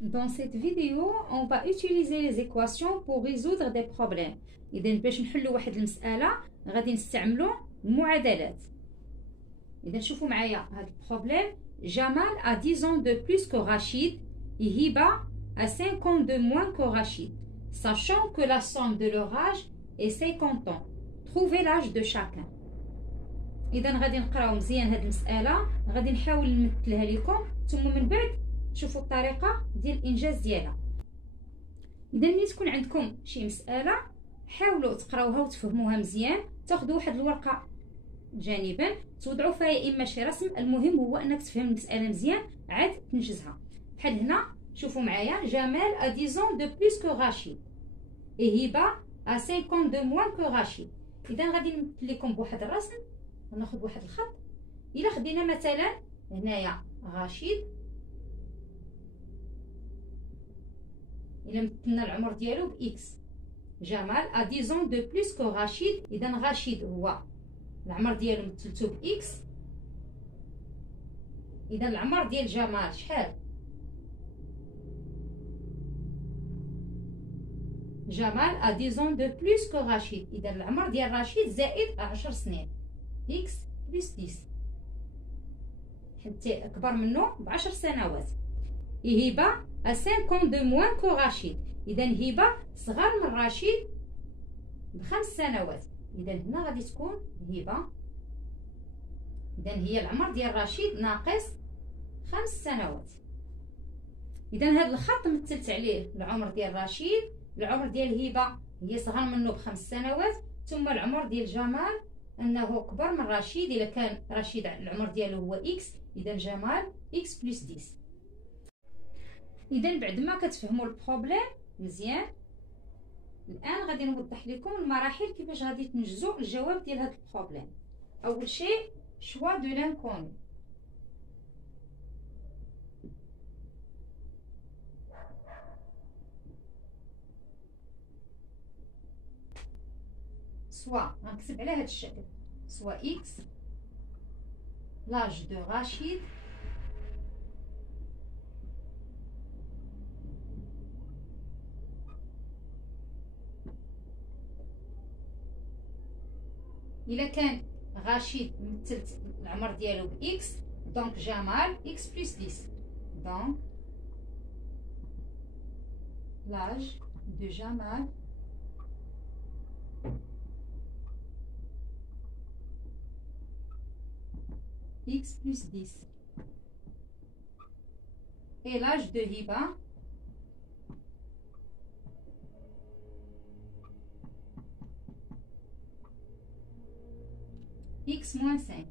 Dans cette vidéo, on va utiliser les équations pour résoudre des problèmes. إذا باش نحلو واحد المسألة غادي نستعملو المعادلات. إذا شوفوا معايا هذا البروبلème. Jamal a 10 ans de plus que Rachid et Hiba a 5 ans de moins que Rachid. Sachant que la somme de leur âge est 50 ans. Trouvez l'âge de chacun. إذا غادي نقراو مزيان هذه المسألة، غادي نحاول نمثلها لكم ثم من بعد شوفوا الطريقه ديال الانجاز ديالها. اذا ملي تكون عندكم شي مساله حاولوا تقراوها وتفهموها مزيان، تاخذوا واحد الورقه جانبا توضعوا فيها يا اما شي رسم، المهم هو انك تفهم المساله مزيان عاد تنجزها. بحال هنا شوفوا معايا، جمال a 10 ans de plus que Rachid et Hiba a 5 ans de moins que Rachid. اذا غادي نمثل لكم بواحد الرسم، ناخذ واحد الخط. الا خدينا مثلا هنايا رشيد، إلا مثلنا العمر ديالو بإكس. جمال a 10 ans de plus que رشيد، إذا رشيد هو العمر ديالو مثلتو بإكس، إذا العمر ديال جمال شحال؟ جمال a 10 ans de plus que رشيد، إذا العمر ديال رشيد زائد 10 سنين، إكس بلس 10 حتى أكبر منه ب10 سنوات. هبة a 5 ans de moins que رشيد، إذا هبة صغر من رشيد ب5 سنوات. إذا هنا غادي تكون هبة، إذا هي العمر ديال رشيد ناقص 5 سنوات. إذا هذا الخط مثلت عليه العمر ديال رشيد، العمر ديال هبة هي صغر منه ب5 سنوات، ثم العمر ديال جمال أنه كبر من رشيد. إذا كان رشيد العمر ديالو هو إكس، إذا جمال إكس بلس 10. إذا بعد ما كتفهموا البروبليم مزيان، الآن غادي نوضح لكم المراحل كيفاش غادي تنجزوا الجواب ديال هذا البروبليم. أول شيء شوا دو لانكونو. سوا غنكتب على هذا الشكل، سوا إكس لاج دو رشيد إلا كان رشيد مثلت العمر ديالو بإكس، دونك جمال إكس بلس 10. دونك لاج دو جمال إكس بلس 10 et l'âge de Hiba x moins 5.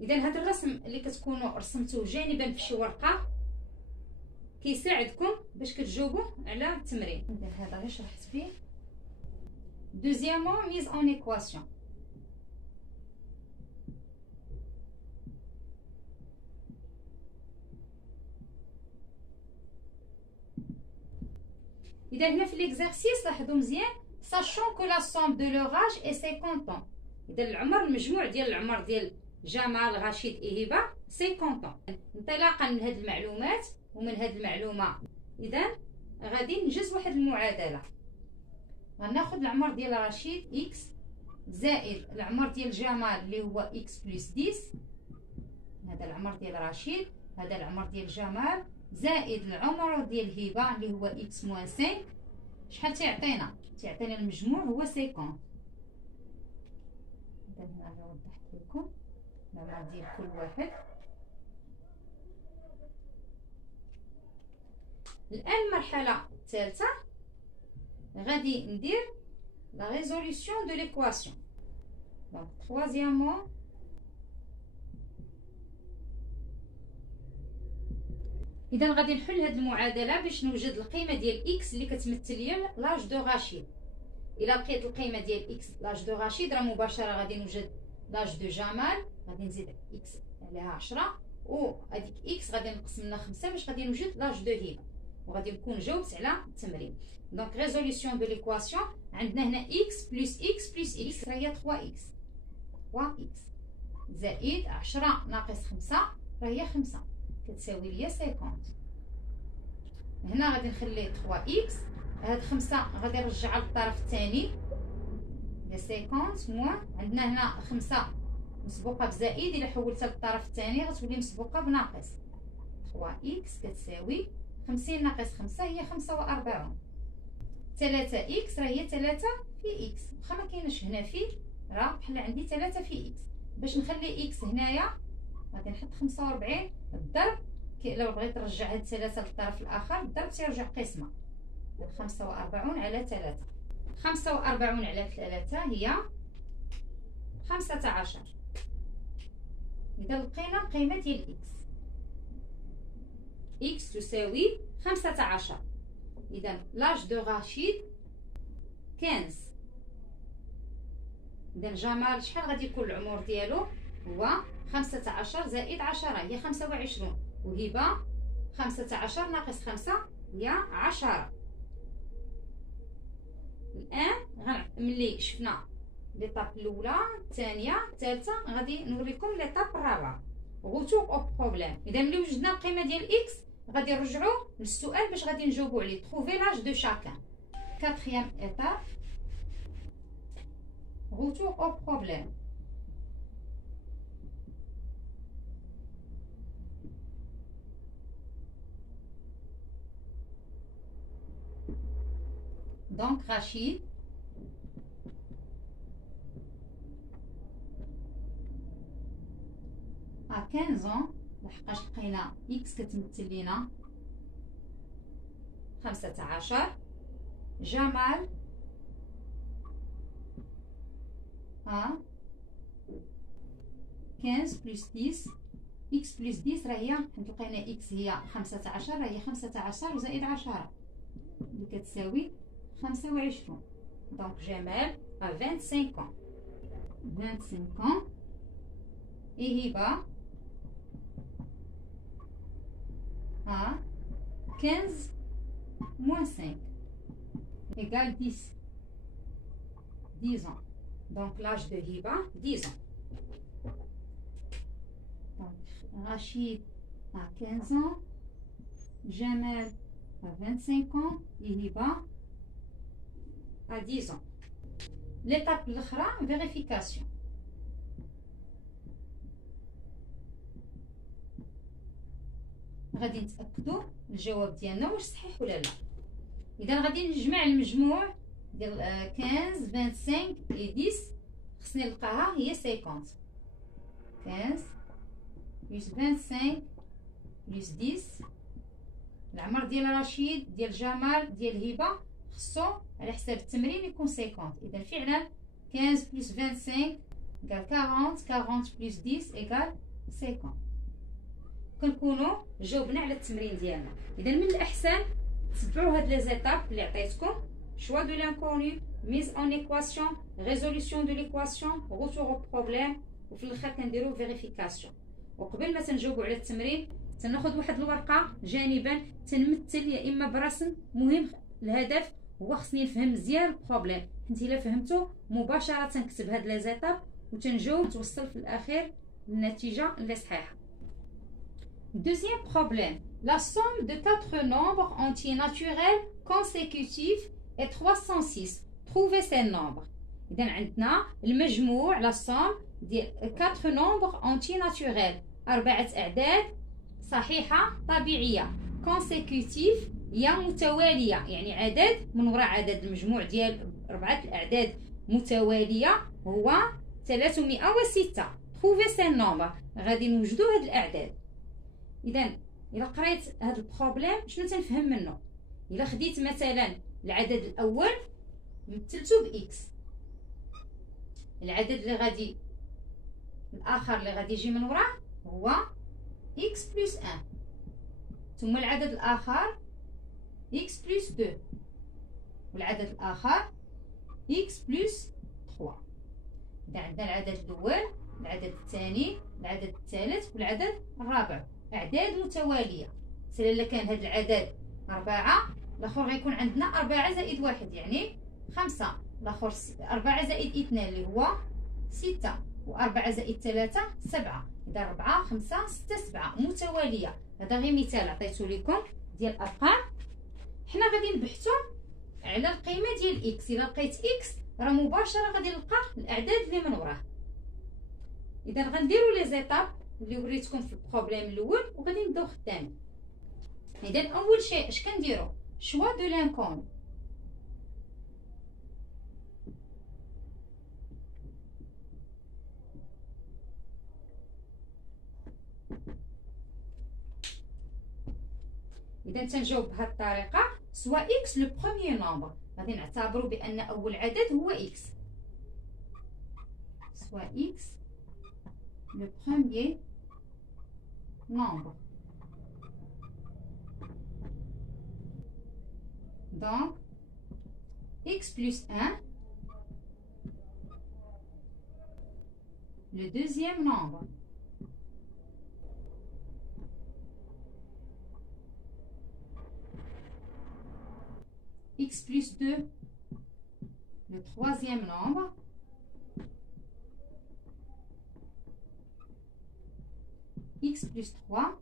إذا هذا الرسم اللي كتكونوا رسمتوه جانبا في شي ورقة كيساعدكم باش كتجاوبوا على التمرين. إذا هذا غير شرحت فيه. دوزيامون ميز اون ايكواسيون. إذا هنا في ليكزارسيس لاحظوا مزيان، sachant que la somme de leur âge est 50 ans. إذا العمر المجموع ديال العمر ديال جمال رشيد هبة 50 ans. انطلاقا من هذه المعلومات ومن هذه المعلومة، إذا غادي ننجز واحد المعادلة. غناخذ العمر ديال رشيد إكس زائد العمر ديال جمال اللي هو إكس بلس 10. هذا العمر ديال رشيد، هذا العمر ديال جمال، زائد العمر ديال هبة اللي هو إكس موان 5. شحال تيعطينا؟ تيعطينا المجموع هو 50. إذا هنا أنا وضحت لكم العمر ديال كل واحد. الآن المرحلة الثالثة غادي ندير لا ريزوليسيون دو ليكواسيون. دونك troisièmement إذا غادي نحل هذه المعادلة باش نوجد القيمة ديال إكس اللي كتمثل لي لاج دو رشيد. إلا لقيت القيمة ديال إكس لاج دو رشيد راه مباشرة غادي نوجد لاج دو جمال، غادي نزيد إكس عليها 10 وهذيك إكس غادي نقسم منها 5 باش غادي نوجد لاج دو هبة، وغادي نكون جاوبت على التمرين. دونك ريزوليسيون دو ليكواسيون عندنا هنا إكس بلس إكس بلس إكس راهي 3 إكس، 3 إكس زائد 10 ناقص 5 راهي 5. كتساوي ليا 50. هنا غادي نخلي 3 اكس، هاد 5 غادي نرجعها للطرف الثاني، هي 50 موان عندنا هنا 5 مسبوقه بزائد، الا حولتها للطرف الثاني غتولي مسبوقه بناقص. 3 اكس كتساوي 50 ناقص 5 هي 45. 3 اكس راه هي 3 في اكس، واخا ما كايناش هنا في، راه بحال عندي 3 في اكس. باش نخلي اكس هنايا غادي نحط 45 الضرب، لو بغيت ترجع هاد 3 للطرف الاخر الضرب تيرجع قسمه، 45 على 3. 45 على 3 هي 15. اذا لقينا القيمه ديال اكس، اكس تساوي 15. اذا لاج دو رشيد 15. اذا جمال شحال غادي يكون العمر ديالو؟ هو 15 زائد 10 هي 25، وهبه 15 ناقص 5 هي 10. الان ملي شفنا ليطاب الاولى الثانيه الثالثه غادي نوريكم ليطاب الرابعه، غوتور او بروبليم. اذا ملي وجدنا القيمه ديال اكس غادي نرجعوا للسؤال باش غادي نجاوبوا عليه. تروفي لاج دو شاكان. كاتريام ايتاب غوتور او بروبليم. Donc Rachid à 15 ans لحقاش لقينا x كتمثل لينا 15. جمال à 15 plus 10 x plus 10 راه هي حيت لقينا x هي 15 راه هي 15 وزائد 10 اللي كتساوي 25. Donc Jamal a 25 ans. 25 ans. Et Hiba a 15 moins 5 égale 10. 10 ans. Donc l'âge de Hiba, 10 ans. Donc Rachid a 15 ans. Jamal a 25 ans. Et Hiba à 10 ans. L'étape l'autre, vérification. غادي نتاكدوا الجواب ديالنا واش صحيح ولا لا. اذا غادي نجمع المجموع ديال 15 25 و 10. خصني نلقاها هي 50. 15 بلس 25 بلس 10. العمر ديال رشيد ديال جمال ديال هبه خصو على حساب التمرين يكون 50. اذا فعلا 15 بلس 25 égale 40. 40 بلس 10 égale 50. كنكونوا جاوبنا على التمرين ديالنا. اذا من الاحسن تتبعوا هاد لي زيتاب اللي عطيتكم: choix de l'inconnu, mise en équation, résolution de l'équation, retour au problème، وفي الاخر كنديروا فيريفيكاسيون. وقبل ما تنجاوبوا على التمرين تناخذ واحد الورقه جانبا تنمثل يا اما برسم مهم. الهدف هو خصني نفهم مزيان البروبليم، حيت الا فهمته مباشره تنكتب هاد لي زيتاب وتنجاوب توصل في الاخير للنتيجه اللي صحيحه. Deuxième problème, la somme de 4 nombres entiers naturels consécutifs est 306. Trouvez ces nombres. إذا عندنا المجموع la somme ديال 4 nombres entiers naturels، 4 أعداد صحيحة طبيعية. consécutif هي متوالية، يعني عدد من وراء عدد. المجموع ديال 4 الأعداد متوالية هو 306. Trouvez ces nombres. غادي نوجدوا هاد الأعداد. اذا الا قريت هذا البروبليم شنو تنفهم منه؟ الا خديت مثلا العدد الاول مثلته باكس، العدد اللي غادي الاخر اللي غادي يجي من وراه هو اكس بلس 1، ثم العدد الاخر اكس بلس 2، والعدد الاخر اكس بلس 3. اذا عندنا العدد الاول، العدد الثاني، العدد الثالث والعدد الرابع، أعداد متوالية. مثلا إلا كان هذا العدد 4، الآخر غيكون عندنا 4 زائد 1 يعني 5، الآخر 4 زائد 2 اللي هو 6، و4 زائد 3 7. إذا 4 5 6 7 متوالية. هذا غير مثال عطيته لكم ديال الأرقام. حنا غادي نبحثوا على القيمة ديال إكس. إذا لقيت إكس راه مباشرة غادي نلقى الأعداد اللي من وراه. إذا غنديروا لي زيتاب اللي وريتكم في البروبليم الأول وغادي نبداو خدامين. إذا أول شيء اش كنديروا؟ شوا دو لانكونو. إذا تنجاوب بهذه الطريقة سوا إكس لو بروميير نومبر، غادي نعتبروا بأن أول عدد هو إكس، سوا إكس لو بروميير نومبر. Donc x plus 1 le deuxième nombre. X plus 2 le troisième nombre. X plus 3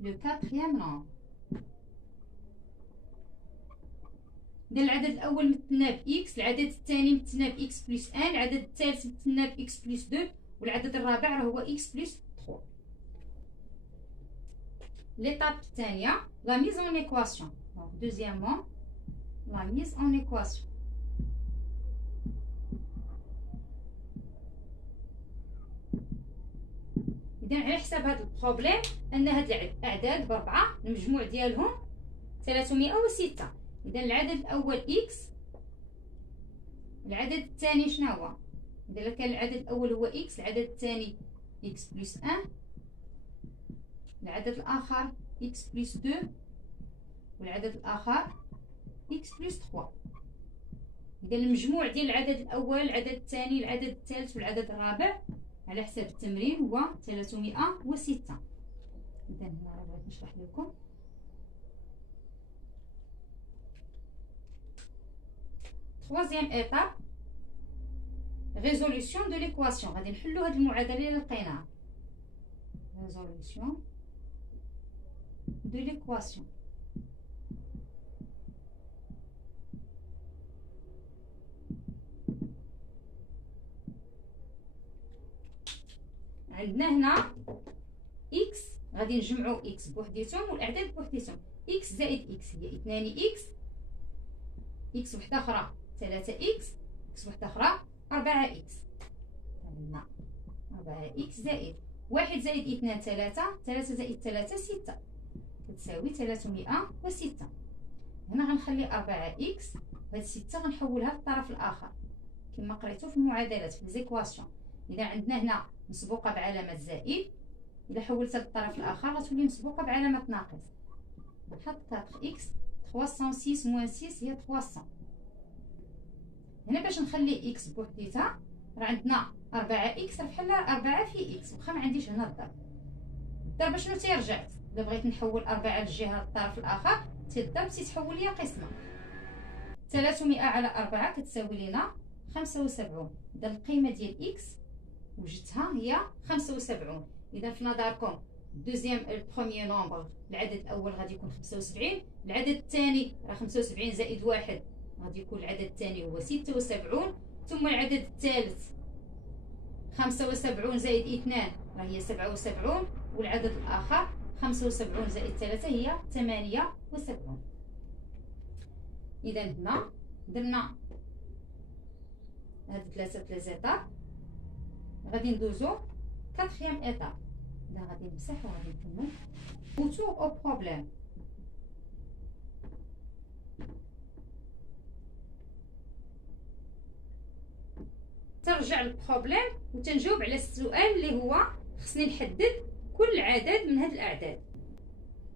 le quatrième nombre. إذا العدد الأول مثلنا بإكس، العدد الثاني مثلنا بإكس بلس 1، العدد الثالث مثلنا بإكس بلس 2، والعدد الرابع راه هو إكس بلس 3. ليطاب الثانية لا ميز أون إيكواسيون. دونك دوزيامون لا ميز أون إيكواسيون. إذا على حساب هذا البروبليم أن هاد الأعداد بربعة المجموع ديالهم 306. إذا العدد الأول إكس، العدد الثاني شنو هو؟ إذا كان العدد الأول هو إكس، العدد الثاني إكس بلس 1، العدد الآخر إكس بلس 2، والعدد الآخر إكس بلس 3. إذا المجموع ديال العدد الأول، العدد الثاني، العدد الثالث والعدد الرابع على حساب التمرين هو 306. إذا هنا بغيت نشرح لكم. Troisième étape, résolution de l'équation. غادي نحلوا هاد المعادلة اللي لقيناها. Résolution de l'équation. عندنا هنا x غادي نجمعوا x بوحديتهم والاعداد بوحديتهم. x زائد x هي 2x، x وحده اخرى 3x، x وحده اخرى 4x. عندنا 4x زائد 1 زائد 2 3، 3 زائد 3 6 كتساوي 306. هنا غنخلي 4x وهاد 6 غنحولها للطرف الاخر كما قريتو في المعادلات في ليزيكواسيون. اذا عندنا هنا مسبوقه بعلامه زائد، اذا حولتها للطرف الاخر غتولي مسبوقه بعلامه ناقص. نحط 4x 306 موان 6 هي 300. هنا باش نخلي اكس بوحديتها راه عندنا 4x راه بحال 4 في اكس، واخا ما عنديش هنا الضرب. الضرب شنو تيرجع؟ الا بغيت نحول 4 للجهه الطرف الاخر تيضرب تيتحول ليا قسمه. 300 على 4 كتساوي لنا 75. اذا القيمه ديال اكس وجدتها هي 75. اذا في نظركم دوزيام البروميير نومبر العدد الاول غادي يكون 75، العدد الثاني راه 75 زائد 1 غادي يكون العدد الثاني هو 76، ثم العدد الثالث 75 زائد 2 راه هي 77، والعدد الاخر 75 زائد 3 هي 78. اذا هنا درنا هاد ثلاثه زيتاب. غادي ندوزو كاتريام ايتاب. اذا غادي نمسح وغادي نكمل retour au problème. ترجع للبروبليم وتنجاوب على السؤال اللي هو خصني نحدد كل عدد من هاد الاعداد.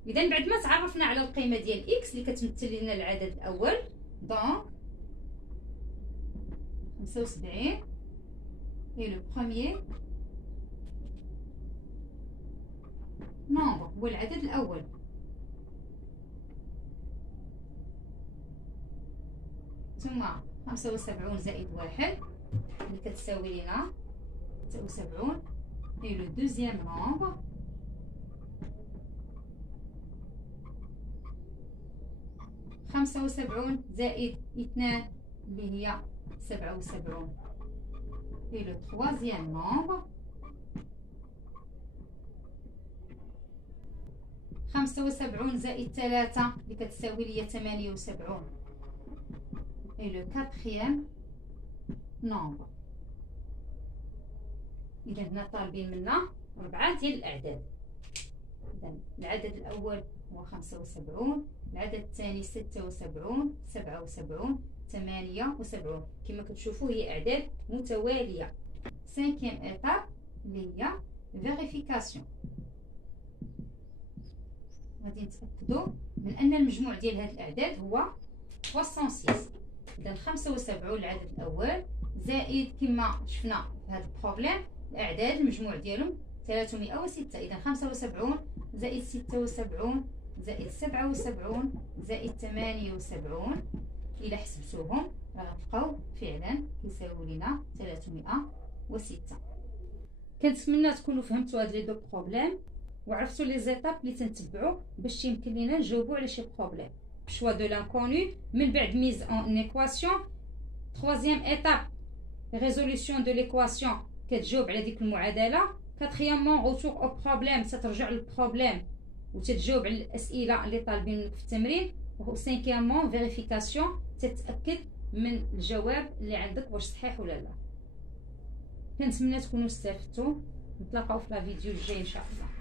اذا بعد ما تعرفنا على القيمه ديال اكس اللي كتمثل لنا العدد الاول، دونك 75 et le premier nombre هو العدد الأول. ثم 75 زائد 1 اللي كتساوي لنا 79، et le deuxième nombre. خمسة وسبعون زائد 2 اللي هي 77 et le troisième nombre. 75 زائد 3 اللي كتساوي ليا 78 et le quatrième nombre. إذا هنا طالبين منا 4 ديال الأعداد. إذا العدد الأول هو 75، العدد الثاني 76، 77، 78. كما كتشوفوا هي أعداد متوالية. 5e étape اللي هي vérification. غادي نتأكدوا من أن المجموع ديال هاد الأعداد هو 306. إذا 75 العدد الأول زائد كما شفنا في هاد البروبليم الأعداد المجموع ديالهم 306. إذا 75 زائد 76 زائد 77 زائد 78 إلا حسبتوهم راه غتلقاو فعلا كيساويو لينا 306. كنتمنى تكونوا فهمتوا هاد لي دو بروبليم وعرفتوا لي زيتاب اللي تنتبعوا باش يمكن لينا نجاوبوا على شي بروبليم. choix de l'inconnu من بعد mise en équation. troisième étape résolution de l'équation كتجاوب على ديك المعادله. quatrièmement retour au problème تترجع للبروبليم وتتجاوب على الاسئله اللي طالبين منك في التمرين. و cinquièmement vérification تتاكد من الجواب اللي عندك واش صحيح ولا لا. كنتمنى تكونوا استفدتوا. نتلاقاو في لا فيديو الجاي ان شاء الله.